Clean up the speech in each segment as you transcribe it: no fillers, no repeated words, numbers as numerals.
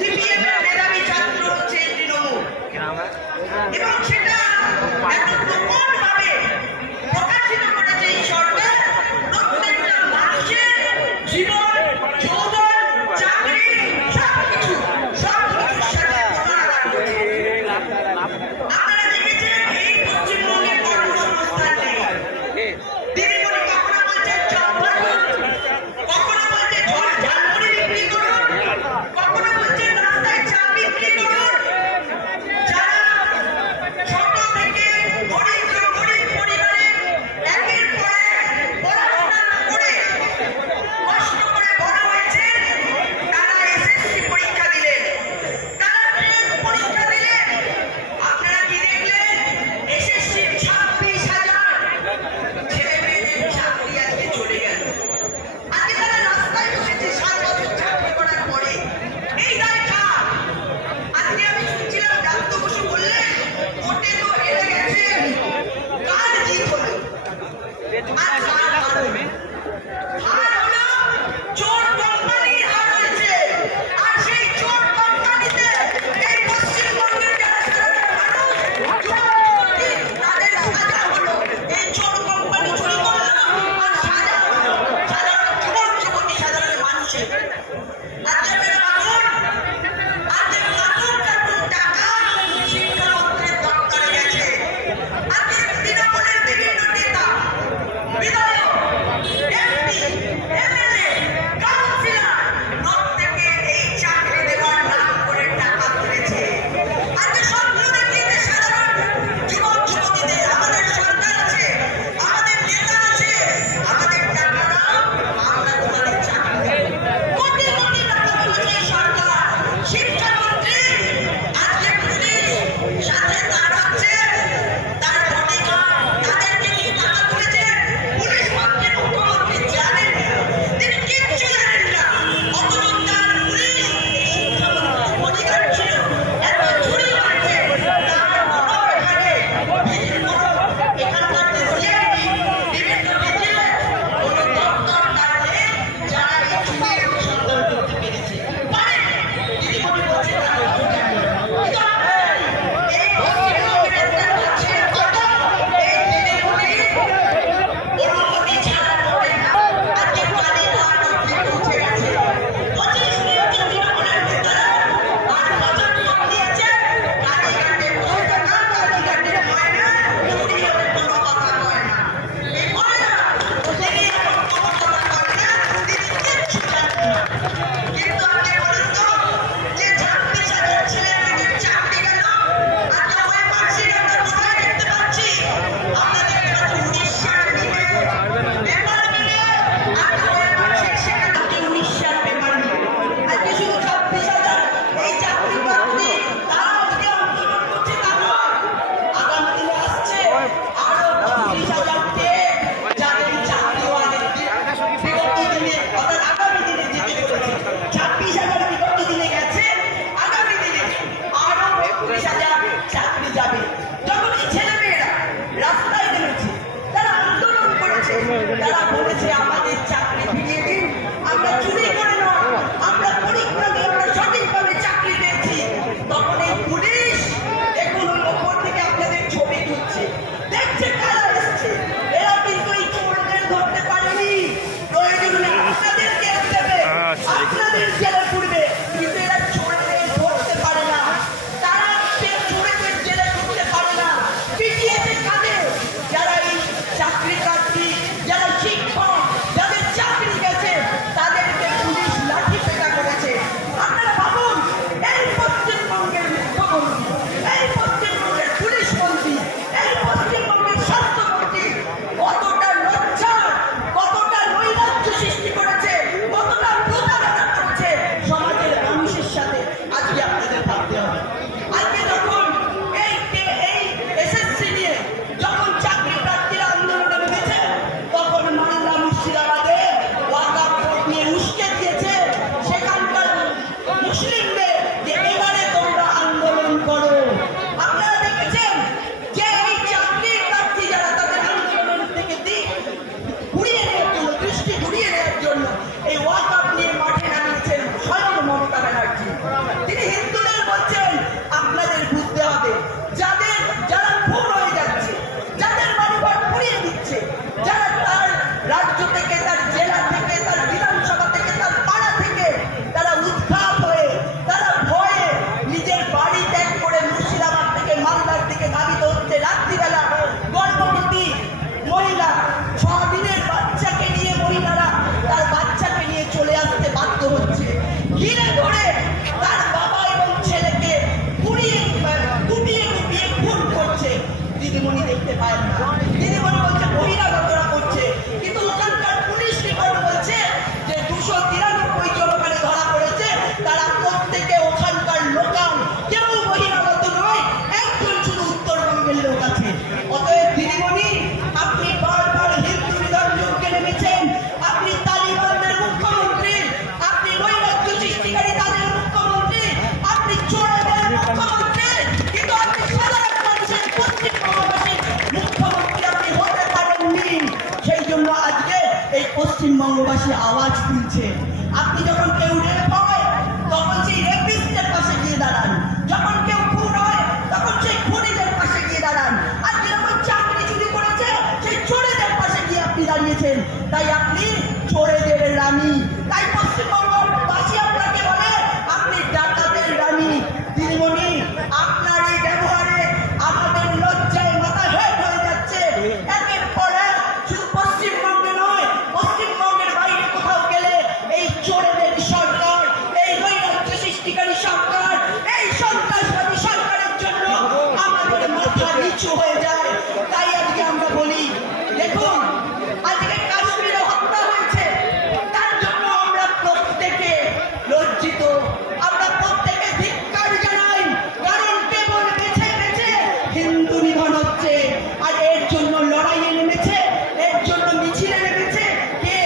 সিপিএমের মেধাবী ছাত্র হচ্ছে তৃণমূল এবং সেটা এত প্রকটভাবে প্রকাশিত করেছে এই সরকার। প্রত্যেকটা মানুষের জীবন, যৌবন, চাকরি সবকিছুর সাথে আপনারা দেখেছেন এই পশ্চিমবঙ্গের কর্মসংস্থান নেই। দিদিমণি কখনো বলছেন চপ্পল, কখনো বলছে ঝালমুড়ি বিক্রি করুন, কখনো বলছে রাস্তায় চা বিক্রি করুন। যারা ছোট থেকে দরিদ্র গরিব পরিবারে একের পর এক পড়াশোনা করে কষ্ট করে বড় হয়েছেন, তারা এসএসসি পরীক্ষা দিলেন, তারা ট্রেড পরীক্ষা দিলেন। আপনারা কি দেখলেন? এসএসসির 26,000 ছেলে মেয়েদের চাকরি আজকে চলে গেল। আজকে তারা রাস্তায় বসেছে 7 বছর চাকরি করার পরে। এই দায় কার? আজকে আমি শুনছিলাম ব্রাত্য বসু বললেন ভোটে তো হেরে গেছে, কার জিত হলো? আর কার হার হলো? হার হলো চোর কোম্পানির হার হয়েছে। আর সেই চোর কোম্পানিতে এই পশ্চিমবঙ্গের যারা সাধারণ মানুষ, যুবক-যুবতী, তাদের সাজা হলো। এই চোর কোম্পানি চুরি করলো আর সাজা হলো সাধারণ যুবক-যুবতী, সাধারণ মানুষের। আজকে বের ভাবুন, আজকে কার্টুন কার্টুন টাকা শিক্ষামন্ত্রীর দপ্তরে গেছে। আজকে তৃণমূলের বিভিন্ন নেতা, বিধায়ক, এমপি, এমএলএ, কাউন্সিলর প্রত্যেকে এই চাকরি দেওয়ার নাম করে টাকা তুলেছে। আজকে স্বপ্ন দেখিয়ে সাধারণ যুবক যুবতীদের আমাদের সরকার আছে, আমাদের নেতা আছে, আমাদের টাকা দাও, আমরা তোমাদের চাকরি দেব। কোটি কোটি টাকা তুলেছে এই সরকার। শিক্ষামন্ত্রী আজকে পুলিশ সাথে তার হচ্ছে তার বডিগার্ড, তাদেরকে নিয়ে টাকা তুলেছেন। পুলিশ মন্ত্রী, মুখ্যমন্ত্রী জানেন না, তিনি কিচ্ছু জানেন না। অথচ তার পুলিশ এই শিক্ষামন্ত্রীর বডিগার্ড ছিল। এত চুরি করেছে, তার কোনো এখানে ভিজিট করুন, এখানকার যে সিআইডি, বিভিন্ন ভিজিলেন্স, কোনো দপ্তর তার নেই যারা এই চুরির অনুসন্ধান করতে পেরেছে। পারেন, দিদিমণি বলছেন তারা করতে পারেন। কিন্তু আপনার এই পশ্চিমবঙ্গের একটা গাছের কথা, এই দিদিমণি অনুমতি ছাড়া করে না। আজকে কালীঘাট অবধি পৌঁছে গেছে। বলছেন শুনেছেন তৃণমূলের নেতারা আর বাজার কম দিয়েছে, কালীঘাটে বসে থাকা, কালীঘাটের ময়না চুরি হবে কোনো কথা কয় না। এই করে না, তিনি এখন কোনো কথা কয় না, তিনি কিচ্ছু জানেন না। কিন্তু আপনি বলুন তো, যে 26,000 ছেলে মেয়েদের চাকরি গেল, আজকে ওই মার্কশিট আমরা কোথায় দেখতে পাচ্ছি? আমরা দেখতে পাচ্ছি উড়িষ্যার মিলে, পেপার মিলে। আজকে ওই মার্কশিট সেখানে উড়িষ্যার পেপার মিলে। আজকে শুধু 26,000 এই চাকরি প্রার্থী, তারা আজকে আন্দোলন করছে তা নয়। আগামী দিনে আসছে আরো 30,000 টেট, যাদের চাকরিও আগের বিগত দিনে অর্থাৎ আগামী দিনে যেতে চলেছে। 26,000 বিগত দিনে গেছে, আগামী দিনে আরো 30,000 চাকরি যাবে। যখন এই ছেলেমেয়েরা রাস্তায় নেমেছে, তারা আন্দোলন করেছে, তারা বলেছে আমাদের চাকরি ফিরিয়ে দিন, আমরা চুরি করে নয়, আমরা পরীক্ষা দিয়ে আমরা সঠিকভাবে চাকরি পেয়েছি। তখন এই পুলিশ দেখুন ওই ওপর থেকে আপনাদের ছবি তুলছে, দেখছে কারা এসছে। এরা কিন্তু এই চোরদের ধরতে পারেনি, প্রয়োজনে আপনাদেরকে দেবে, আপনাদের জেলে পুড়বে, কিন্তু এরা চোরদের ধরতে পারে না। তারা চোরদের জেলে ঢুকতে পারে না। পিটিয়েছে কাদের? যারা এই চাকরি প্রার্থী, যারা শিক্ষক, যাদের চাকরি গেছে, তাদেরকে পুলিশ লাঠি পেটা করেছে। আপনারা ভাবুন, এই পশ্চিমবঙ্গের মুখ্যমন্ত্রী, এই পশ্চিমবঙ্গের পুলিশ মন্ত্রী, এই পশ্চিমবঙ্গের স্বাস্থ্যমন্ত্রী কতটা লজ্জা, কতটা নৈরাজ্য সৃষ্টি করেছে, কতটা প্রতারণা করছে পশ্চিমবঙ্গবাসী আওয়াজ তুলছে। আপনি যখন কেউ রেপ হয় তখন সেই রেপিস্টের পাশে গিয়ে দাঁড়ান, যখন কেউ খুন হয় তখন সেই খুনিদের পাশে গিয়ে দাঁড়ান, আর যখন চাকরি চুরি করেছে সেই চোরেদের পাশে গিয়ে আপনি দাঁড়িয়েছেন। তাই আপনি চোরেদের রানী। তাই পশ্চিমবঙ্গবাসী আপনাকে বলে আপনি ডাকাতের রানী। দিদিমণি, আপনার এই ব্যবহারে আমাদের লজ্জায় মাথা হেঁট হয়ে যাচ্ছে। একের পর এক শুধু পশ্চিমবঙ্গে নয়, পশ্চিমবঙ্গের বাইরে কোথাও গেলে এই চোরেদের সরকার, এই নৈরাজ্য সৃষ্টিকারী সরকার, এই সন্ত্রাসবাদী সরকারের জন্য আমাদের মাথা নিচু হয়ে যায়। তাই আজকে আমরা বলি, দেখুন আজকে কাশ্মীরে হত্যা হয়েছে, তার জন্য আমরা প্রত্যেকে লজ্জিত, আমরা প্রত্যেকে ধিক্কার জানাই। কারণ কেবল বেছে বেছে হিন্দু নিধন হচ্ছে, আর এর জন্য লড়াইয়ে নেমেছে, এর জন্য মিছিলে নেমেছে কে?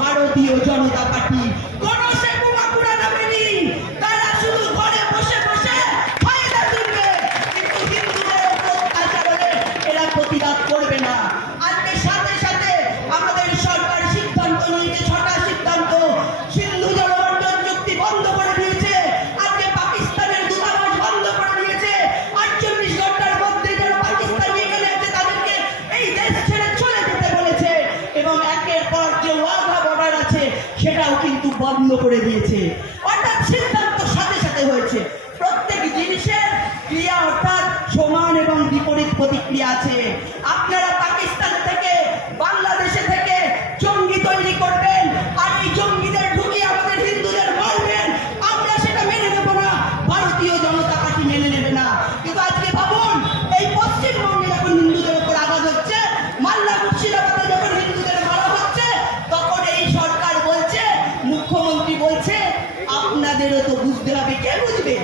ভারতীয় জনতা পার্টি। কোন সে কুমাকুড়া নামেনি, তারা শুধু ঘরে বসে বসে ফায়দা তুলবে, কিন্তু হিন্দুদের উপর অত্যাচার হলে এরা প্রতিবাদ করবে না। আজকে সাথে সাথে আমাদের সরকার সিদ্ধান্ত নিয়েছে, 6টা সিদ্ধান্ত। সিন্ধু জলবন্টন চুক্তি বন্ধ করে দিয়েছে, আজকে পাকিস্তানের দূতাবাস বন্ধ করে দিয়েছে। 48 ঘন্টার মধ্যে যারা পাকিস্তানি এখানে আছে তাদেরকে এই দেশ ছেড়ে চলে যেতে বলেছে, এবং একের পর যে ওয়াঘা বর্ডার আছে সেটাও কিন্তু বন্ধ করে দিয়েছে। অর্থাৎ সিদ্ধান্ত সাথে সাথে হয়েছে। প্রত্যেক জিনিসের ক্রিয়া অর্থাৎ সমান এবং বিপরীত প্রতিক্রিয়া আছে। আপনারা পাকিস্তান থেকে, বাংলাদেশে থেকে জঙ্গি তৈরি করবেন, আর এই জঙ্গিদের ঢুকিয়ে আমাদের হিন্দুদের মারবেন, আমরা সেটা মেনে নেব না, ভারতীয় জনতা পার্টি মেনে নেবে না। কিন্তু আজকে ভাবুন, এই পশ্চিমবঙ্গে যখন হিন্দুদের উপর আঘাত হচ্ছে, মাল্লা মুর্শিদাবাদে যখন হিন্দুদের মারা হচ্ছে, তখন এই সরকার বলছে, মুখ্যমন্ত্রী বলছে, আপনাদেরও তো বুঝতে হবে। কে বুঝবে?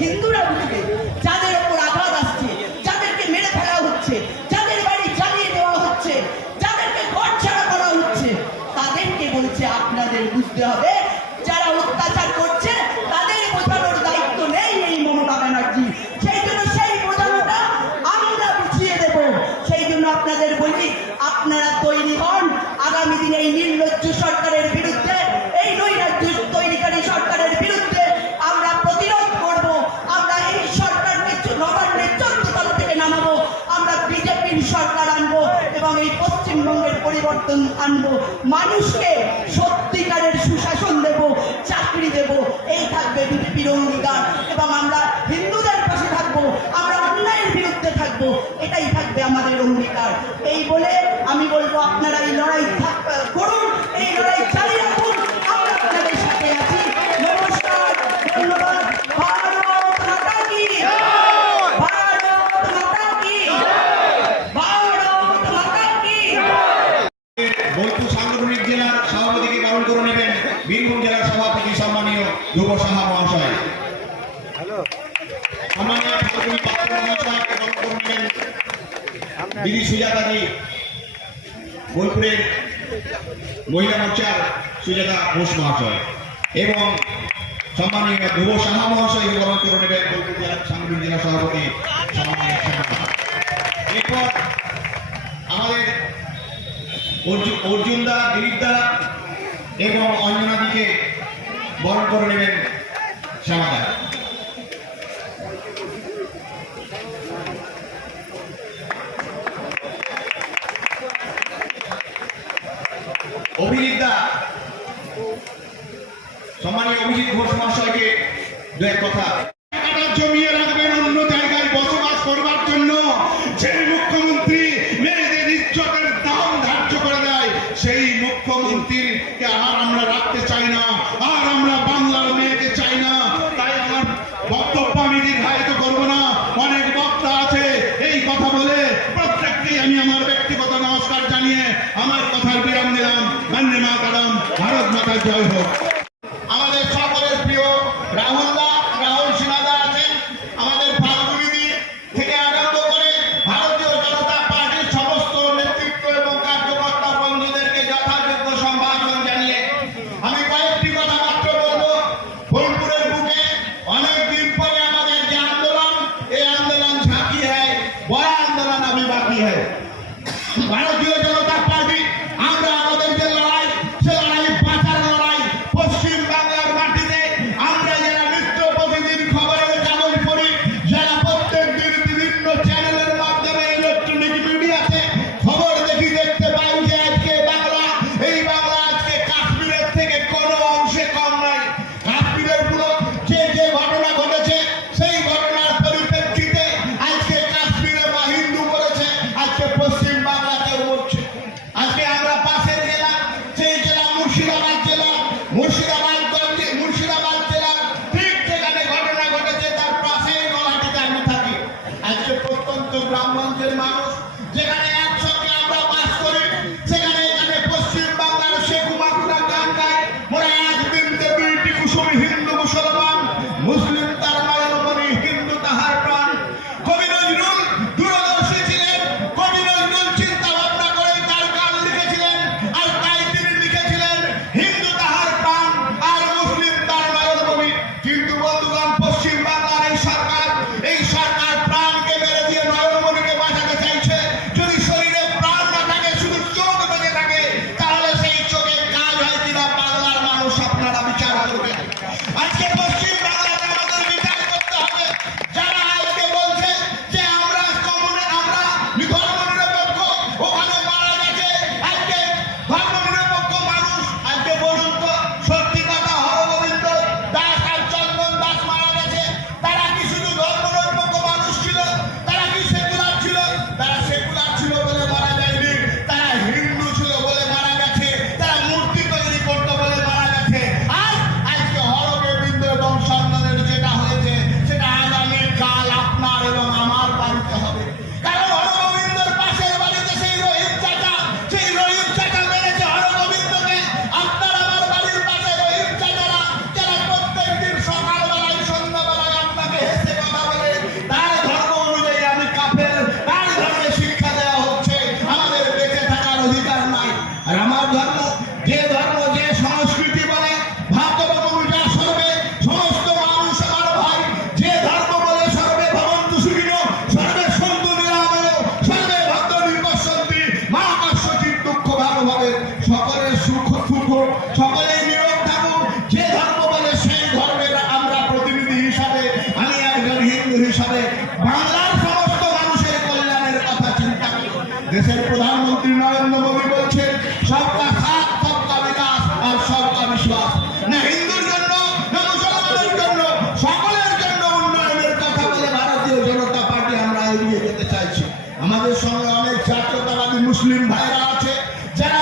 হিন্দুরা বুঝবে। যাদের উপর আঘাত আসছে, যাদেরকে মেরে ফেলা হচ্ছে, যাদের বাড়ি জ্বালিয়ে দেওয়া হচ্ছে, যাদেরকে ঘর ছাড়া করা হচ্ছে, তাদেরকে বলছে আপনাদের বুঝতে হবে। যারা অত্যাচার করছে তাদের বোঝানোর দায়িত্ব নেই এই মমতা ব্যানার্জি। সেই জন্য সেই বোঝানোটা আমরা বুঝিয়ে দেব। সেই জন্য আপনাদের বলি, আপনারা তৈরি হন আগামী দিনে এই নির্লজ্জ সরকারের বিরুদ্ধে, এই নৈরাজ্য তৈরিকারী সরকারের বিরুদ্ধে আমরা প্রতিরোধ করব। আমরা এই সরকারকে নবান্নের 14 তলা থেকে নামাবো, আমরা বিজেপির সরকার আনবো এবং এই পশ্চিমবঙ্গের পরিবর্তন আনবো। মানুষকে সত্যিকারের সুশাসন দেব, চাকরি দেব, এই থাকবে বিজেপির অঙ্গীকার। এবং আমরা হিন্দুদের পাশে থাকবো, আমরা অন্যায়ের বিরুদ্ধে থাকবো, এটাই থাকবে আমাদের অঙ্গীকার। এই বলে আমি বলবো, আপনারা এই লড়াই করুন, এই লড়াই চালিয়ে রাখুন, আমরা আপনাদের সাথে আছি। নমস্কার, ধন্যবাদ। ভারত মাতা কি, ভারত মাতা কি, ভারত মাতা কি। বোলপুর সাংগঠনিক জেলার সভাপতিকে বরণ করে নেবেন বীরভূম জেলার সভাপতি সম্মানীয় ধ্রুব সাহা মহাশয়। সম্মানীয় ফাল্গুনী পাত্র মহাশয়কে বরণ করে নেবেন দিদি সুজাতাজি, বোলপুরের মহিলা মোর্চার সুজাতা ঘোষ মহাশয়, এবং সম্মানীয় ধ্রুব সাহা মহাশয়কে বরণ করে নেবেন বোলপুর জেলার সাংগঠনিক জেলা সভাপতি সম্মানীয় শ্যামা। এরপর আমাদের অর্জুনদা, দিলীপদা এবং অঞ্জনাদিকে বরণ করে নেবেন শ্যামাদা। অভিজিৎদা, সম্মানীয় অভিজিৎ ঘোষ মহাশয়কে দু এক কথা জমিয়ে রাখবেন অন্য জায়গায় বসবাস করবার জন্য। যে মুখ্যমন্ত্রী মেয়েদের ইজ্জতের দাম ধার্য করে দেয়, সেই মুখ্যমন্ত্রীকে আর আমরা রাখতে চাই না, আর আমরা বাংলার মেয়েকে চাই না। তাই আমার বক্তব্য আমি দীর্ঘায়িত করবো না, অনেক বক্তা আছে। এই কথা বলে প্রত্যেককেই আমি আমার ব্যক্তিগত নমস্কার জানিয়ে আমার কথার বিরাম দিলাম। বন্দে মাতরম, ভারত মাতার জয় হোক। আমাদের সকলের প্রিয় রাহুলদা, রাহুল সিনহা আছেন, আমাদের ফাল্গুনী থেকে আরম্ভ করে ভারতীয় জনতা পার্টির সমস্ত নেতৃত্ব এবং কার্যকর্তা বন্ধুদেরকে যথাযোগ্য সম্ভাষণ জানিয়ে আমি কয়েকটি কথা মাত্র বলবো। বোলপুরের বুকে অনেকদিন পরে আমাদের যে আন্দোলন, এই আন্দোলন ঝাঁকি হ্যায়, বড় আন্দোলন अभी बाकी है। ভারতীয় জনতা পার্টি আমরা আমাদের যে লড়াই, সে মুসলিম তার নয়নমণি, হিন্দু তাহার প্রাণ। কবি নজরুল দূরদর্শী ছিলেন। কবি নজরুল চিন্তা ভাবনা করে তার গান লিখেছিলেন, আর তাই তিনি লিখেছিলেন হিন্দু তাহার প্রাণ আর মুসলিম তার নয়নমণি। কিন্তু বন্ধুগণ, পশ্চিম বাংলার এই সরকার প্রাণকে মেরে দিয়ে নয়নমণিকে বাঁচাতে চাইছে। যদি শরীরে প্রাণ না থাকে, শুধু চোখ বেঁচে থাকে, তাহলে সেই চোখের কাজ হয় কিনা বাংলার মানুষ আপনারা বিচার করবেন। আজকে পশ্চিম বাংলাতে আমাদের বিচার করতে হবে। যারা আজকে বলছে যে আমরা ধর্মনিরপেক্ষ, ওখানে মারা গেছে আজকে ধর্মনিরপেক্ষ মানুষ। আজকে বলুন তো, সত্যি কথা, হরগোবিন্দ দাস আর চন্দন দাস মারা গেছে, তারা কি শুধু ধর্মনিরপেক্ষ মানুষ ছিল? তারা কি সেকুলার ছিল? তারা সেকুলার ছিল বলে মারা যায়নি, তারা হিন্দু ছিল বলে মারা গেছে, তারা মূর্তি তৈরি করতো বলে মারা গেছে। আর আজকে হরগোবিন্দ এবং চন্দনের যেটা হয়েছে, সেটা আগামী কাল আপনার এবং আমার বাড়িতে হবে। কারণ হরগোবিন্দর পাশের বাড়িতে সেই রহিম চাচা মেরেছে হরগোবিন্দকে। আপনার আমার বাড়ির পাশে রহিম চাচারা, যারা প্রত্যেকদিন সকালবেলায় সন্ধ্যাবেলায় আপনাকে হেসে কথা বলে, তার ধর্ম অনুযায়ী আমি কাফের, তার ধর্মে শিক্ষা দেওয়া হচ্ছে, আমাদের বেঁচে থাকার অধিকার নাই। আর আমার ধর্ম, যে সংস্কৃতি বলে ভাতরকমুজা সর্বে সমস্ত মানুষ আমার ভাই, যে ধর্ম বলে সর্বে ভবন্তু সুখিনো সর্বে সন্তু নিরাময় সর্বে ভদ্র নির্বসন্তি মা কশ্যচিৎ দুঃখ ভালোভাবে, সকলের সুখ সকলেই নিরোগ থাকুক। যে ধর্ম বলে সেই ধর্মের আমরা প্রতিনিধি হিসাবে, আমি একজন হিন্দু হিসাবে বাংলার সমস্ত মানুষের কল্যাণের কথা চিন্তা করি। দেশের প্রধানমন্ত্রী নরেন্দ্র মোদী বলছেন সবকা সাথ, সবকা বিকাশ আর সবকা বিশ্বাস। না হিন্দুর জন্য, না মুসলমানের জন্য, সকলের জন্য উন্নয়নের কথা বলে ভারতীয় জনতা পার্টি আমরা এগিয়ে যেতে চাইছি। আমাদের সঙ্গে অনেক জাতীয়তাবাদী মুসলিম ভাইরা আছে, যারা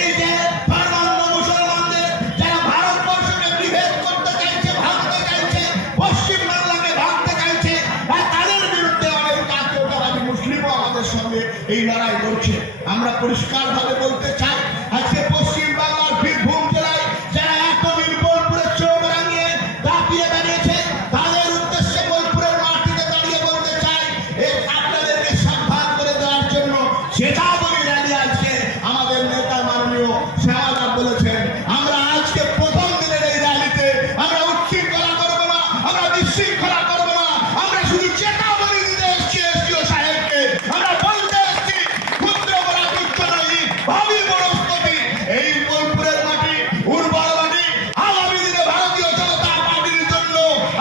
এই যে ধর্মান্ধ মুসলমানদের, যারা ভারতবর্ষকে বিভেদ করতে চাইছে, ভাঙতে চাইছে, পশ্চিম বাংলাকে ভাঙতে চাইছে, আর তাদের বিরুদ্ধে অনেক জাতীয়তাবাদী মুসলিমও আমাদের সঙ্গে এই লড়াই করছে। আমরা পরিষ্কারভাবে বলতে চাই, আজকে পশ্চিম বাংলার বীরভূম জেলায় যারা এতদিন বোলপুরের চোখ রাঙিয়ে দাপিয়ে দাঁড়িয়েছে, তাদের উদ্দেশ্যে বোলপুরের মাটিতে দাঁড়িয়ে বলতে চাই, এই আপনাদেরকে সাবধান করে দেওয়ার জন্য চেতাবনী র্যালি আজকে আমাদের নেতা মাননীয় শ্যামাদা বলেছেন। আমরা আজকে প্রথম দিনের এই র্যালিতে আমরা উচ্ছৃঙ্খলা করবো না, আমরা বিশৃঙ্খলা করবো না, আমরা শুধু চেতাবনী দিতে এসছি এসডিও সাহেবকে। আমরা বলতে এসছি, ক্ষুদ্র বড় তুচ্ছ নই, ভাবি বনস্পতি। এই বোলপুরের মাটি উর্বর মাটি, আগামী দিনে ভারতীয় জনতা পার্টির জন্য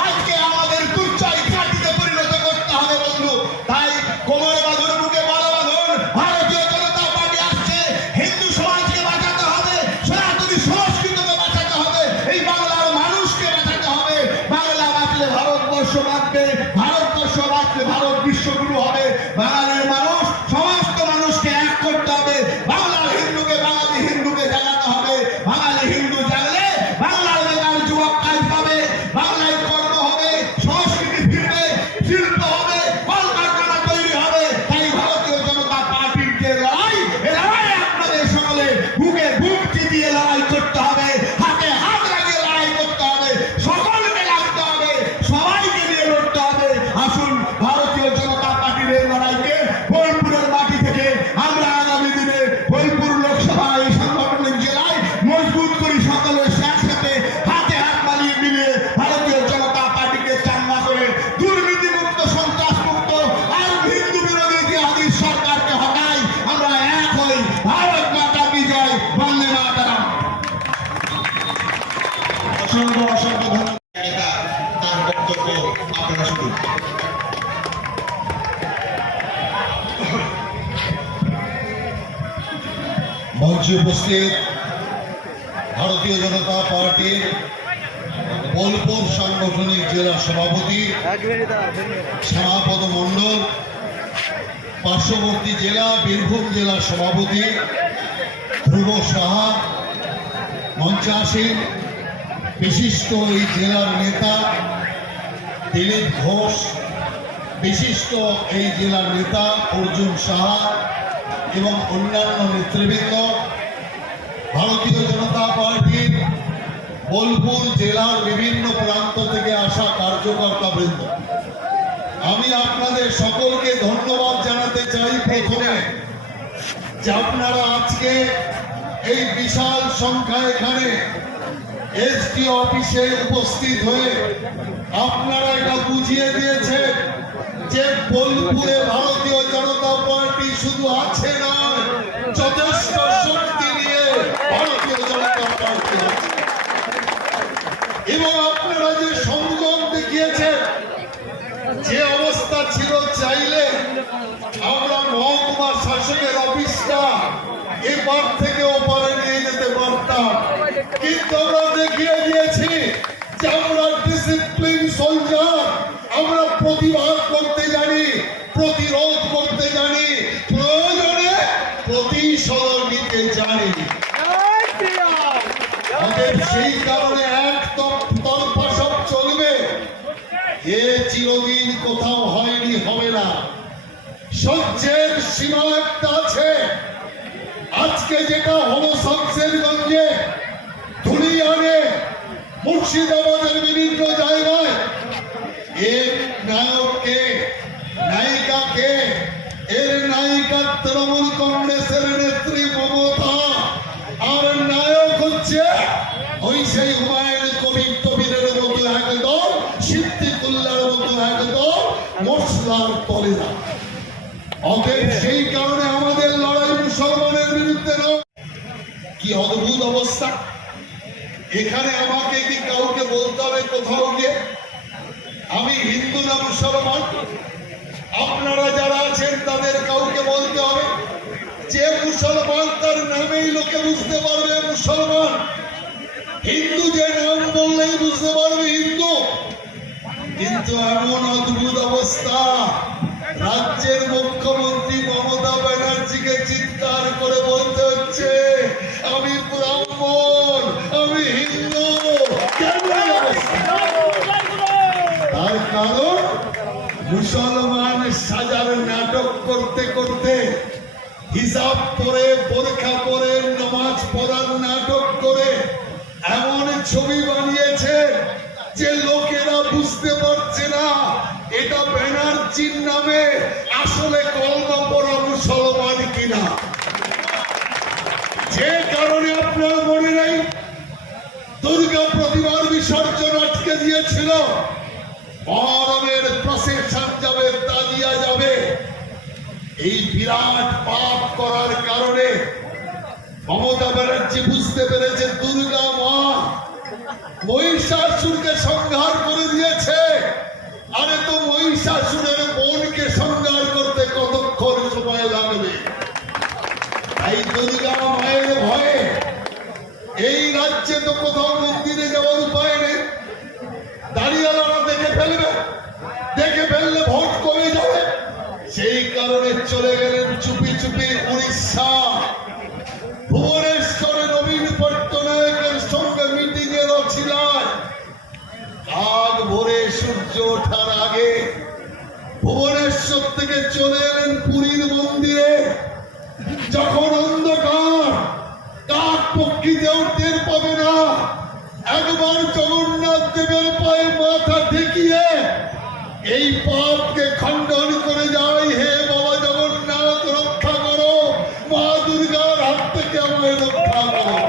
আজকে আমাদের তুচ্ছাই ঘাটিতে পরিণত করতে হবে বন্ধু। তাই কোমর বাঁধুন, বুকে বড় বাঁধুন, ভারতীয় জনতা পার্টি আসছে। হিন্দু সমাজকে বাঁচাতে হবে, সনাতনী সংস্কৃতিকে বাঁচাতে হবে, এই বাংলার মানুষকে বাঁচাতে হবে। বাংলা বাঁচলে ভারতবর্ষ বাঁচবে, ভারতবর্ষ বাঁচলে ভারত বিশ্বগুরু হবে। বাঙালির মানুষ, সমস্ত মানুষকে এক করতে হবে। বাংলার হিন্দুকে, বাঙালি হিন্দুকে জাগাতে হবে। বাঙালি হিন্দু জাগলে বাংলার বেকার যুবক কাজ পাবে, বাংলায় কর্ম হবে, সংস্কৃতি ফিরবে, শিল্প হবে, কলকারখানা তৈরি হবে। তাই ভারতীয় জনতা পার্টির যে লড়াই, এ লড়াই আপনাদের সকলে বুকে বুক চিতিয়ে লড়াই করতে হবে, হাতে হাত লাগিয়ে লড়াই করতে হবে, সকলকে লাগতে হবে, সবাইকে নিয়ে লড়তে হবে। আসুন ভারতীয় জনতা পার্টির এই লড়াইকে বোলপুরের মাটি থেকে আমরা আগামী দিনে বোলপুর লোকসভা এই সাংগঠনিক জেলায় মজবুত করি। সকলের সাথে হাতে হাত মিলিয়ে মিলিয়ে ভারতীয় জনতা পার্টিকে চাঙ্গা করে দুর্নীতিমুক্ত, সন্ত্রাসমুক্ত আর হিন্দু বিরোধী জিহাদি সরকারকে হটাই। আমরা এক হই। ভারত মাতা কি জয়, বন্দে মাতরম। অসংখ্য ধন্যবাদ। তার বক্তব্য আপনারা শুনুন। মঞ্চে উপস্থিত ভারতীয় জনতা পার্টির বোলপুর সাংগঠনিক জেলা সভাপতি শ্যামাপদ মণ্ডল, পার্শ্ববর্তী জেলা বীরভূম জেলার সভাপতি ধ্রুব সাহা, মঞ্চে আসেন বিশিষ্ট এই জেলার নেতা দিলীপ ঘোষ, বিশিষ্ট এই জেলার নেতা অর্জুন সাহা এবং অন্যান্য নেতৃবৃন্দ। ভারতীয় জনতা পার্টির বোলপুর জেলার বিভিন্ন প্রান্ত থেকে আসা আমি আপনাদের সকলকে ধন্যবাদ জানাতে চাই প্রথমে যে আপনারা আজকে এই বিশাল সংখ্যা এখানে এসডি অফিসে উপস্থিত হয়ে আপনারা এটা বুঝিয়ে দিয়েছেন যে বোলপুরে ভারতীয় জনতা পার্টি শুধু আছে নয়, যথেষ্ট শক্তি নিয়ে ভারতীয় জনতা পার্টি আছে। এবং আপনারা যে সংযম দেখিয়েছেন, যে অবস্থা ছিল চাইলে আমরা মহকুমা শাসকের অফিসটা এপার থেকে ওপারে নিয়ে যেতে পারতাম, কিন্তু আমরা দেখিয়ে দিয়েছি যে আমরা ডিসিপ্লিন সোলজার, আমরা প্রতিবাদ করতে জানি, প্রতিরোধ করতে জানি, প্রয়োজনে প্রতিশোধ নিতে জানি। অতএব সেই কারণে এক তরফা সব চলবে, এ চিরদিন কোথাও হয়নি, হবে না। সহ্যের সীমা একটা আছে। আজকে যেটা হলো শামশেরগঞ্জে, ধুলিয়ানে, মুর্শিদাবাদের বিভিন্ন জায়গায়, এক নায়ককে, নায়িকাকে, এর নায়িকা তৃণমূল কংগ্রেসের নেত্রী মমতা, আর নায়ক হচ্ছে ওই সেই হুমায়ুন কবির কবিরের মতো একদম, সিদ্দিকুল্লাহর মতো একদম মশলার তলেরা। অতএব সেই কারণে আমাদের লড়াই মুসলমানের বিরুদ্ধে নয়। কি অদ্ভুত অবস্থা! এখানে আমাকে কি কাউকে বলতে হবে কোথাও গিয়ে আমি হিন্দু না মুসলমান? আপনারা যারা আছেন তাদের কাউকে বলতে হবে যে মুসলমান, তার নামেই লোকে বুঝতে পারবে মুসলমান। হিন্দু যে নাম বললেই বুঝতে পারবে হিন্দু। কিন্তু এমন অদ্ভুত অবস্থা, রাজ্যের মুখ্যমন্ত্রী মমতা ব্যানার্জিকে চিৎকার করে বলতে হচ্ছে আমি ব্রাহ্মণ, আমি হিন্দু। কেন এই অবস্থা? তার কারণ মুসলমান সাজার নাটক করতে করতে, হিজাব পরে, বোরখা পরে, নামাজ পড়ার নাটক করে এমন ছবি বানিয়েছে যে লোকেরা বুঝতে পারছে না এটা ব্যানার্জির নামে আসলে কলমা পড়া মুসলমান কিনা। যে কারণে আপনার মনে নেই দুর্গা প্রতিমার বিসর্জন আটকে দিয়েছিল, মহরমের প্রসেশন যাবে, তাজিয়া যাবে। এই বিরাট পাপ করার কারণে মমতা ব্যানার্জি বুঝতে পেরেছে দুর্গা মা মহিষাসুরকে সংহার করে দিয়েছে। আরে তো মহিষাসুরের বোনকে সংহার করতে কতক্ষণ সময় লাগবে? এই দুর্গা মায়ের ভয়ে এই রাজ্যে তো কোথাও মন্দিরে যাওয়ার উপায় নেই। দাঁড়িয়ালারা দেখে ফেলবে, দেখে ফেললে ভোট কমে যাবে। সেই কারণে চলে গেলেন চুপি চুপি উড়িষ্যা, ভুবনেশ্বরে নবীন পট্টনায়কের সঙ্গে মিটিং এর অছিলায়। আগ ভোরে সূর্য ওঠার আগে ভুবনেশ্বর থেকে চলে এলেন পুরীর মন্দিরে। যখন অন্ধকার, কাক পক্ষীতেও টের পাবে না, একবার জগন্নাথ দেবের পায়ে মাথা ঠেকিয়ে এই পাপকে খণ্ডন করে যায়, হে বাবা জগন্নাথ রক্ষা করো, মা দুর্গার হাত থেকে আমায় রক্ষা করো।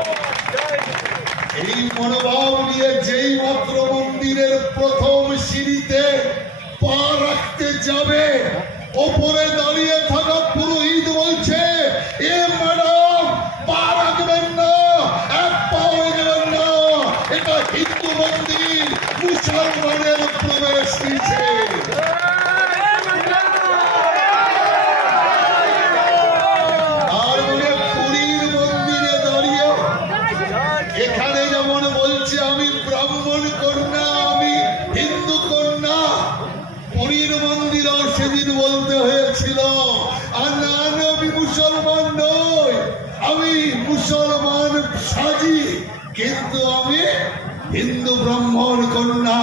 এই মনোভাব নিয়ে যেই মাত্র মন্দিরের প্রথম সিঁড়িতে পা রাখতে যাবে, ওপরে দাঁড়িয়ে থাকা পুরোহিত বলছে, এ ম্যাডাম পা রাখবেন না, এক পাও এগোবেন না, এটা হিন্দু মন্দির, মুসলমানের প্রবেশ নিষেধ। আর বলে পুরীর মন্দিরে দাঁড়িয়ে এখানে যেমন বলছে আমি ব্রাহ্মণ কন্যা, আমি হিন্দু কন্যা, পুরীর মন্দিরেও সেদিন বলতে হয়েছিল আর না, আমি মুসলমান নই, আমি মুসলমান সাজি, কিন্তু আমি হিন্দু ব্রাহ্মণ কন্যা।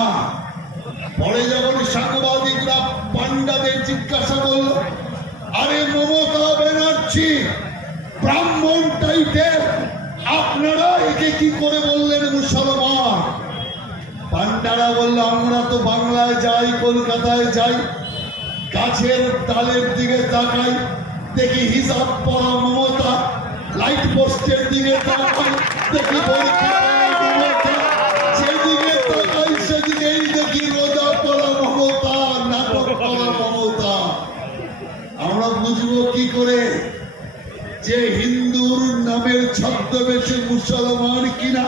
পরে যখন সাংবাদিকরা পান্ডাদের জিজ্ঞাসা করল, আরে মমতা ব্যানার্জি ব্রাহ্মণ টাইপের, আপনারা একে কি করে বললেন মুসলমান? পান্ডারা বলল, আমরা তো বাংলায় যাই, কলকাতায় যাই, গাছের ডালের দিকে তাকাই, দেখি হিসাব পড়া মমতা, লাইট পোস্টের দিকে তাকাই, দেখি বোরখা পরা মমতা, সেদিকে তাকাই সেদিকেই দেখি রোজা পড়া মমতা, নাটক করা মমতা। আমরা বুঝবো কি করে যে হিন্দুর নামের ছদ্মবেশে মুসলমান কিনা?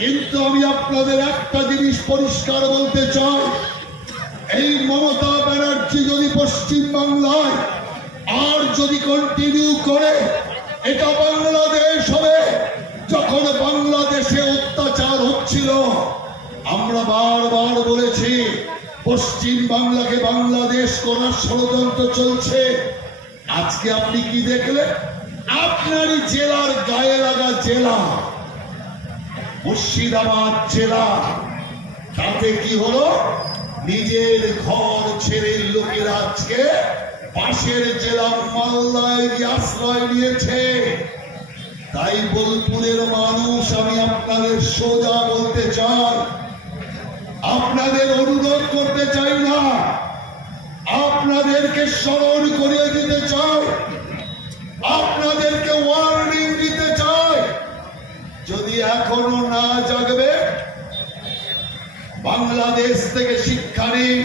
কিন্তু আমি আপনাদের একটা জিনিস পরিষ্কার বলতে চাই, এই মমতা ব্যানার্জি যদি পশ্চিম বাংলায় আর যদি কন্টিনিউ করে, এটা বাংলাদেশ হবে। যখন বাংলাদেশে অত্যাচার হচ্ছিল, আমরা বারবার বলেছি পশ্চিম বাংলাকে বাংলাদেশ করার ষড়যন্ত্র চলছে। আজকে আপনি কি দেখলেন? আপনারই জেলার গায়ে লাগা জেলা মুর্শিদাবাদ জেলা, তাতে কি হলো? নিজের ঘর ছেড়ে লোকেরা আজকে পাশের জেলা মালদায় আশ্রয় নিয়েছে। তাই বোলপুরের মানুষ, আমি আপনাদের সোজা বলতে চাই, আপনাদের অনুরোধ করতে চাই না, আপনাদেরকে স্মরণ করিয়ে দিতে চাই, আপনাদেরকে ওয়ার্নিং দিতে চাই, যদি এখনো না জাগবে, বাংলাদেশ থেকে শিক্ষা নিন,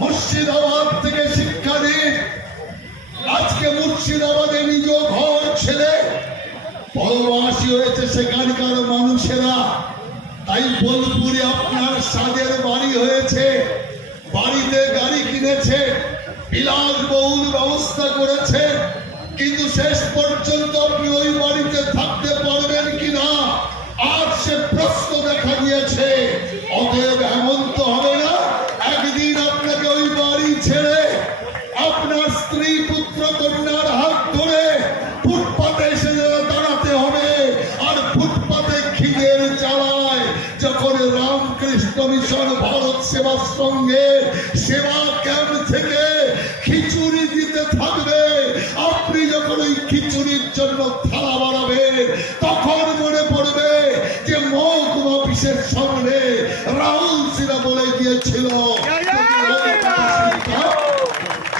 মুর্শিদাবাদ থেকে শিক্ষা নিন। আজকে মুর্শিদাবাদে নিজ ঘর ছেড়ে পরবাসী হয়েছে সেখানকার মানুষেরা। তাই বোলপুরে আপনার সাদের বাড়ি হয়েছে, বাড়িতে গাড়ি কিনেছে, বিলাসবহুল ব্যবস্থা করেছে, কিন্তু শেষ পর্যন্ত আপনি ওই বাড়িতে থাকতে পারবেন কিনা আজ সে প্রশ্ন দেখা দিয়েছে। অতএব এমন তো হবে না একদিন আপনাকে ওই বাড়ি ছেড়ে আপনার স্ত্রী পুত্র কন্যার হাত ধরে ফুটপাতে এসে দাঁড়াতে হবে। আর ফুটপাতে খিদের জ্বালায় যখন রামকৃষ্ণ মিশন ভারত সেবাশ্রমের সেবা ক্যাম্প থেকে খিচুড়ি দিতে থাকবে, আপনি যখন ওই খিচুড়ির জন্য থালা বাড়াবেন, তখন মনে পড়বে যে মহকুমা অফিসের সামনে রাহুল সিনহা বলে গিয়েছিল,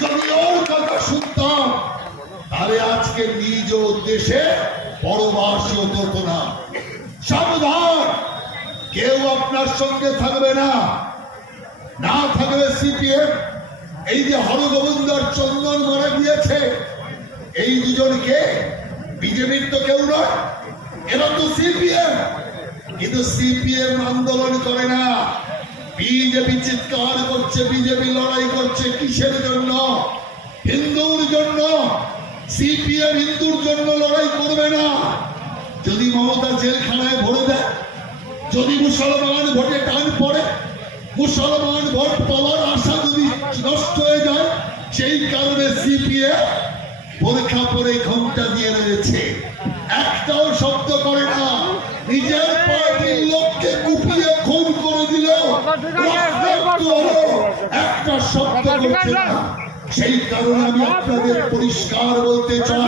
যদি ওর কথা শুনতাম তাহলে আজকে নিজ দেশে পরবাসী হতো না। সাবধান, কেউ আপনার সঙ্গে থাকবে না, না থাকবে সিপিএম। এই যে হরগোবিন্দ আর চন্দন মারা গিয়েছে, এই দুজনকে বিজেপির তো কেউ নয়, এরা তো সিপিএম। কিন্তু সিপিএম আন্দোলন করে না, বিজেপি চিৎকার করছে, বিজেপি লড়াই করছে কিসের জন্য? হিন্দুর জন্য। সিপিএম হিন্দুর জন্য লড়াই করবে না। যদি মমতা জেলখানায় ভরে দেয়, যদি মুসলমান ভোটে টান পড়ে, মুসলমান ভোট পাওয়ার আশা যদি নষ্ট হয়ে যায়, সেই কারণে সিপিএম বোরখা পরে ঘোমটা দিয়ে রয়েছে, একটাও শব্দ করে না। নিজের পার্টির লোককে কুপিয়ে খুন করে দিল, একটা শব্দ করছে না। সেই কারণে আমি আপনাদের পরিষ্কার বলতে চাই,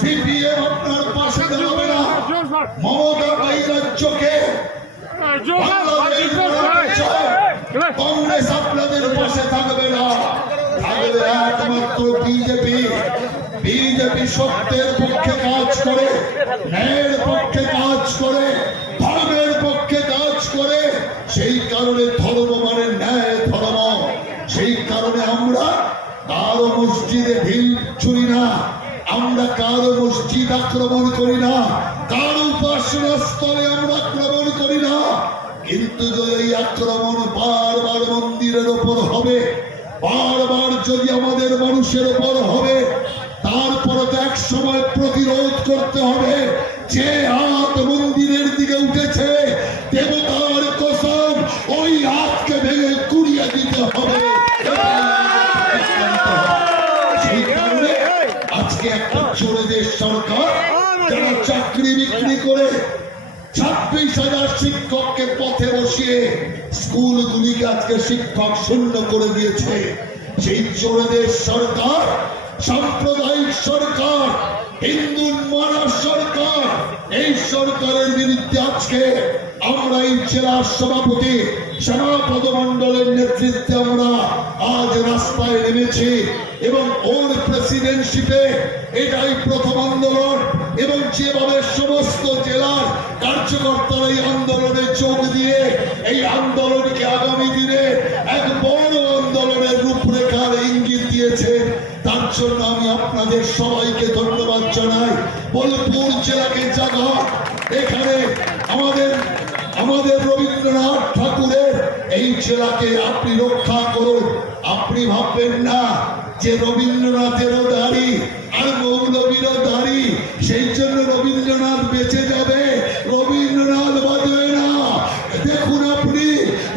সিপিএম আপনার পাশে দাঁড়াবে না। মমতা রাজ্যকে কংগ্রেস আপনাদের পাশে থাকবে না, থাকবে একমাত্র বিজেপি। বিজেপি সত্যের পক্ষে কাজ করে, ন্যায়ের পক্ষে কাজ করে, ধর্মের পক্ষে কাজ করে। সেই কারণে ধর্ম মানে ন্যায় ধর্ম। সেই কারণে আমরা কারো মসজিদে ঢিল ছুড়ি না, আমরা কারো মসজিদ আক্রমণ করি না, কারো উপাসনা স্থলে আমরা আক্রমণ করি না। কিন্তু যদি এই আক্রমণ বারবার মন্দিরের ওপর হবে, বারবার যদি আমাদের মানুষের ওপর হবে, তারপরে তো এক সময় প্রতিরোধ করতে হবে। যে হাত মন্দিরের দিকে উঠেছে, দেবতার কসম, ওই হাতকে ভেঙে কুড়িয়ে দিতে হবে। সেই কারণে আজকে একটা চোরেদের সরকার, যারা চাকরি বিক্রি করে 26,000 শিক্ষককে পথে বসিয়ে স্কুলগুলিকে আজকে শিক্ষক শূন্য করে দিয়েছে, সেই চোরেদের সরকার, সাম্প্রদায়িক সরকার, হিন্দু মারা সরকার, এই সরকারের বিরুদ্ধে আজকে আমরা এই জেলার সভাপতি সেনাপদ মন্ডলের নেতৃত্বে আমরা আজ রাস্তায় নেমেছি এবং ওর প্রেসিডেন্টশিপে এটাই প্রথম আন্দোলন এবং যেভাবে সমস্ত জেলার কার্যকর্তারা এই আন্দোলনে যোগ দিয়ে এই আন্দোলনকে আগামী দিনে এক বড় আন্দোলনের রূপরেখার ইঙ্গিত দিয়েছে, তার জন্য আমি আপনাদের সবাইকে ধন্যবাদ জানাই। বোলপুর জেলাকে জাগা, এখানে আমাদের রবীন্দ্রনাথ ঠাকুরের এই জেলাকে আপনি রক্ষা করুন। আপনি ভাববেন না যে রবীন্দ্রনাথেরও দাড়ি আর মৌলবীরও দাড়ি, সেই জন্য রবীন্দ্রনাথ বেঁচে যাবে, রবীন্দ্রনাথ বাঁচবে না। দেখুন আপনি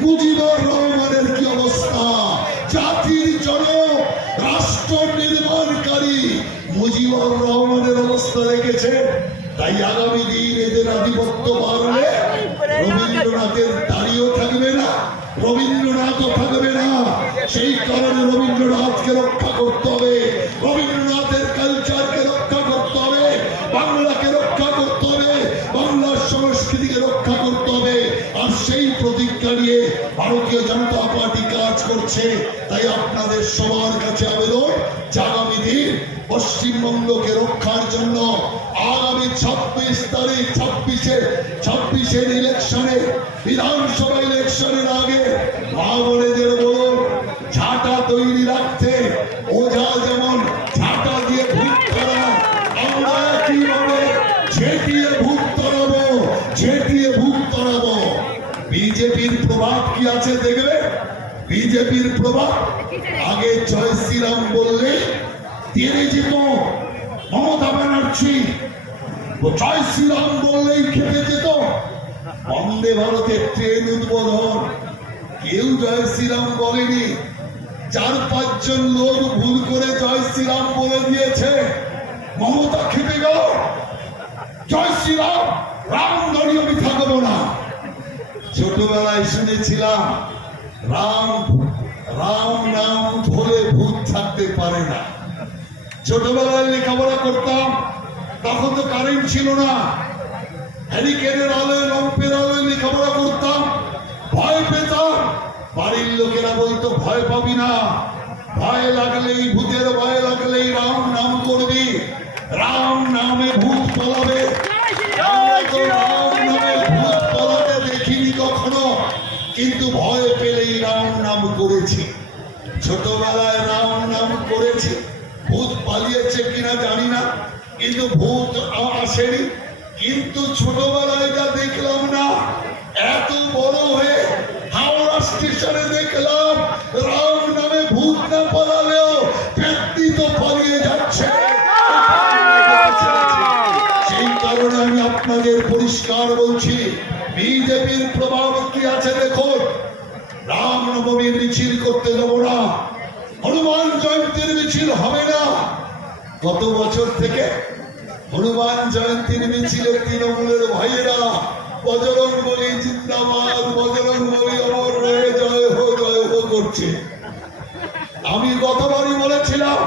মুজিবুর রহমানের কি অবস্থা, জাতির জনক, রাষ্ট্র নির্মাণকারী মুজিবুর রহমানের অবস্থা দেখেছে। তাই আগামী দিন এদের আধিপত্য বাড়লে রবীন্দ্রনাথের দাড়িও থাকবে না, রবীন্দ্রনাথও থাকবে না। সেই কারণে রবীন্দ্রনাথকে রক্ষা করতে হবে, রবীন্দ্রনাথের কালচারকে রক্ষা করতে হবে, বাংলাকে রক্ষা করতে হবে, বাংলার সংস্কৃতিকে রক্ষা করতে হবে। আর সেই প্রতিজ্ঞা নিয়ে ভারতীয় জনতা পার্টি কাজ করছে। তাই আপনাদের সবার কাছে আবেদন, আগামী দিন পশ্চিমবঙ্গকে রক্ষার জন্য আগামী 26 তারিখ 26-এর ইলেকশনে, বিধানসভা ইলেকশনের আগে মা বোনেদের বলুন ঝাঁটা তৈরি রাখতে। ওঝা যেমন ঝাঁটা দিয়ে ভূত তাড়ায়, আমরা কিভাবে ঝেঁটিয়ে ভূত তাড়াবো, ঝেঁটিয়ে ভূত তাড়াবো। বিজেপির প্রভাব কি আছে দেখবে, বিজেপির প্রভাব আগে জয় শ্রীরাম বললে তেরে যেত মমতা ব্যানার্জি, জয় শ্রীরাম বললেই খেতে যেত। বন্দে ভারতের ট্রেন উদ্বোধন কেউ জয় শ্রীরাম বলেনি, 4-5 জন লোক ভুল করে জয় শ্রীরাম বলে দিয়েছে, মমতা খেপে গেল। জয় শ্রীরাম, রাম ধরি আমি থাকবো না। ছোটবেলায় শুনেছিলাম রাম নাম ধরে ভূত থাকতে পারে না। ছোটবেলায় লেখাপড়া করতাম, তখন তো কারেন্ট ছিল না, হ্যারিকেনের আলোয় লম্পের আলোয় লেখাপড়া করতাম, ভয় পেতাম। বাড়ির লোকেরা বলতো ভয় পাবি না, ভয় লাগলেই, ভূতের ভয় লাগলেই রাম নাম করবি, রাম নামে ভূত পালাবে। রাম নামে ভূত পালাতে দেখিনি কখনো, কিন্তু ভয় পেলেই রাম নাম করেছি। ছোটবেলায় রাম নাম করেছি, ভূত পালিয়েছে কিনা জানি না, কিন্তু ভূত আসেনি। কিন্তু ছোটবেলায় যা দেখলাম না, এত বড় হয়ে হাওড়া স্টেশনে দেখলাম রাম নামে ভূত না পালালেও ব্যক্তি তো পালিয়ে যাচ্ছে। সেই কারণে আমি আপনাদের পরিষ্কার বলছি, বিজেপির প্রভাব কি আছে দেখুন। রামনবমীর মিছিল করতে দেবো না, হনুমান জয়ন্তীর মিছিল হবে না। গত বছর থেকে হনুমান জয়ন্তীর মিছিলে তৃণমূলের ভাইয়েরা বজরং বলি জিন্দাবাদ, বজরং বলি অমর রয়ে জয় হো করছে। আমি গতবারই বলেছিলাম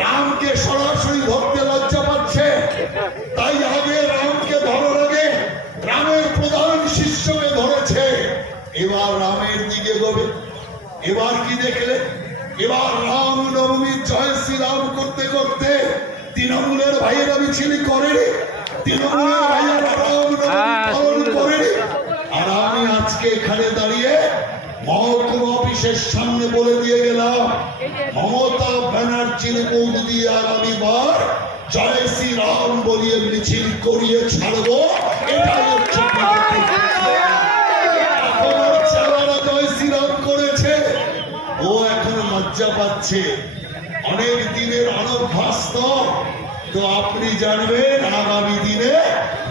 রামকে সরাসরি ধরতে লজ্জা পাচ্ছে, তাই আগে রামকে ধরার আগে রামের প্রধান শিষ্যকে ধরেছে। এবার রামের দিকে গবে, এবার কি দেখলে, এবার রাম নবমী জয় শ্রীরাম করতে করতে তৃণমূলের ভাইয়েরা মিছিল করেনি, তৃণমূলের ভাইয়েরা রাম নবমী পালন করেনি। আর আমি আজকে এখানে দাঁড়িয়ে মহকুমা অফিসের সামনে বলে দিয়ে গেলাম, মমতা ব্যানার্জির মুখ দিয়ে আগামীবার জয় শ্রীরাম বলিয়ে মিছিল করিয়ে ছাড়বো। এটাই হচ্ছে ছেলেরা জয় শ্রীরাম করেছে, ও এখন লজ্জা পাচ্ছে, অনেক দিনের অনভ্যাস। তো আপনি জানবেন আগামী দিনে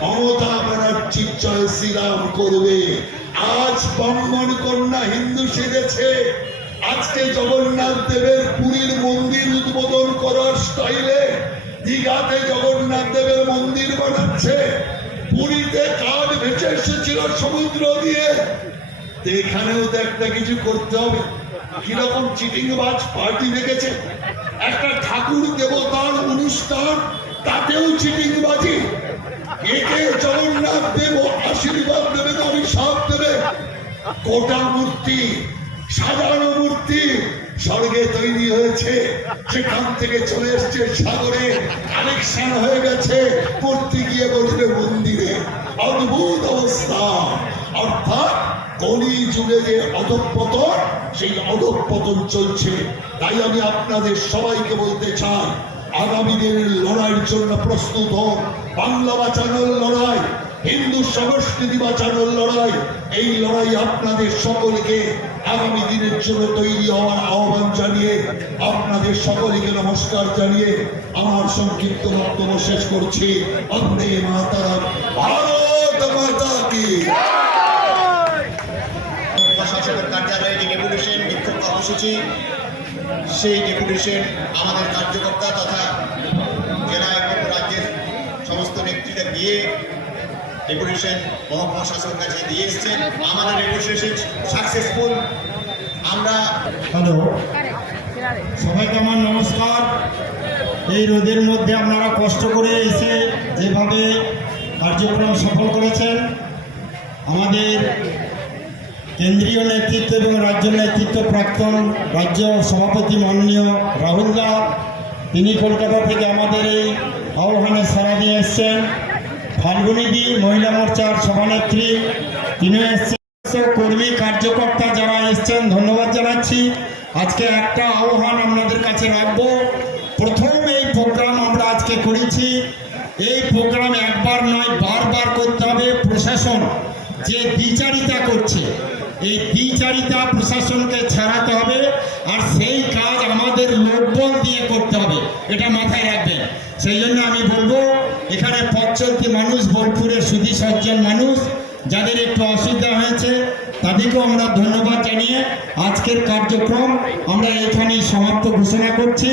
মমতা ব্যানার্জি জয় শ্রীরাম করবে। আজ ব্রাহ্মণ কন্যা হিন্দু সেজেছে, আজকে জগন্নাথ দেবের পুরীর মন্দির উদ্বোধন করার স্টাইলে দীঘাতে জগন্নাথ দেবের মন্দির বানাচ্ছে। পুরীতে কাঠ ভেসে এসেছিল সমুদ্র দিয়ে, এখানেও তো একটা কিছু করতে হবে। কিরকম চিটিংবাজ পার্টি দেখেছে, একটা ঠাকুর দেবতার অনুষ্ঠান, তাতেও চিটিংবাজি। একে জগন্নাথ দেব আশীর্বাদ দেবে তো অভিশাপ দেবে। কোটা মূর্তি, সাজানো মূর্তি স্বর্গে তৈরি হয়েছে, সেখান থেকে চলে এসছে সাগরে, কানেকশন হয়ে গেছে, মূর্তি গিয়ে বসবে মন্দিরে। অদ্ভুত অবস্থা। অর্থাৎ কলি যুগে যে অধঃপতন, সেই অধঃপতন চলছে। তাই আমি আপনাদের সবাইকে বলতে চাই, আগামী দিনের লড়াইয়ের জন্য প্রস্তুত হন। বাংলা বাঁচানোর লড়াই, হিন্দু সংস্কৃতি বাঁচানোর লড়াই, এই লড়াই আপনাদের সকলকে আগামী দিনের জন্য তৈরি হওয়ার আহ্বান জানিয়ে, আপনাদের সকলকে নমস্কার জানিয়ে আমার সংক্ষিপ্ত বক্তব্য শেষ করছি। বন্দে মাতরম, ভারত মাতা কি। প্রশাসনের কার্যালয়ে যে ডেপুটেশন বিক্ষোভ কর্মসূচি, সেই ডেপুটেশন আমাদের কার্যকর্তা তথা জেলা এবং রাজ্যের সমস্ত নেতৃত্বে দিয়ে ডেপুটেশন মহকুমা শাসকের কাছে দিয়ে এসছেন। আমাদের ডেপুটেশন সাকসেসফুল। আমরা হ্যালো, সবাইকে আমার নমস্কার। এই রোদের মধ্যে আপনারা কষ্ট করে এসে যেভাবে কার্যক্রম সফল করেছেন, আমাদের কেন্দ্রীয় নেতৃত্ব এবং রাজ্য নেতৃত্ব, প্রাক্তন রাজ্য সভাপতি মাননীয় রাহুল দা, তিনি কলকাতা থেকে আমাদের এই আহ্বানে সাড়া দিয়ে এসছেন। ফাল্গুনিদি মহিলা মোর্চার সভানেত্রী, তিনিও এসছেন। কর্মী কার্যকর্তা যারা এসছেন, ধন্যবাদ জানাচ্ছি। আজকে একটা আহ্বান আপনাদের কাছে রাখবো। প্রথম এই প্রোগ্রাম আমরা আজকে করেছি, এই প্রোগ্রাম একবার নয় বারবার করতে হবে। প্রশাসন যে দ্বিচারিতা করছে, এই দ্বিচারিতা প্রশাসনকে ছাড়াতে হবে, আর সেই কাজ আমাদের লোকবল দিয়ে করতে হবে, এটা মাথায় রাখবেন। সেই জন্য আমি বলবো, এখানে পথ চলতি মানুষ, বোলপুরের সুধী সজ্জন মানুষ, যাদের একটু অসুবিধা হয়েছে, তাদেরকেও আমরা ধন্যবাদ জানিয়ে আজকের কার্যক্রম আমরা এখানেই সমাপ্ত ঘোষণা করছি।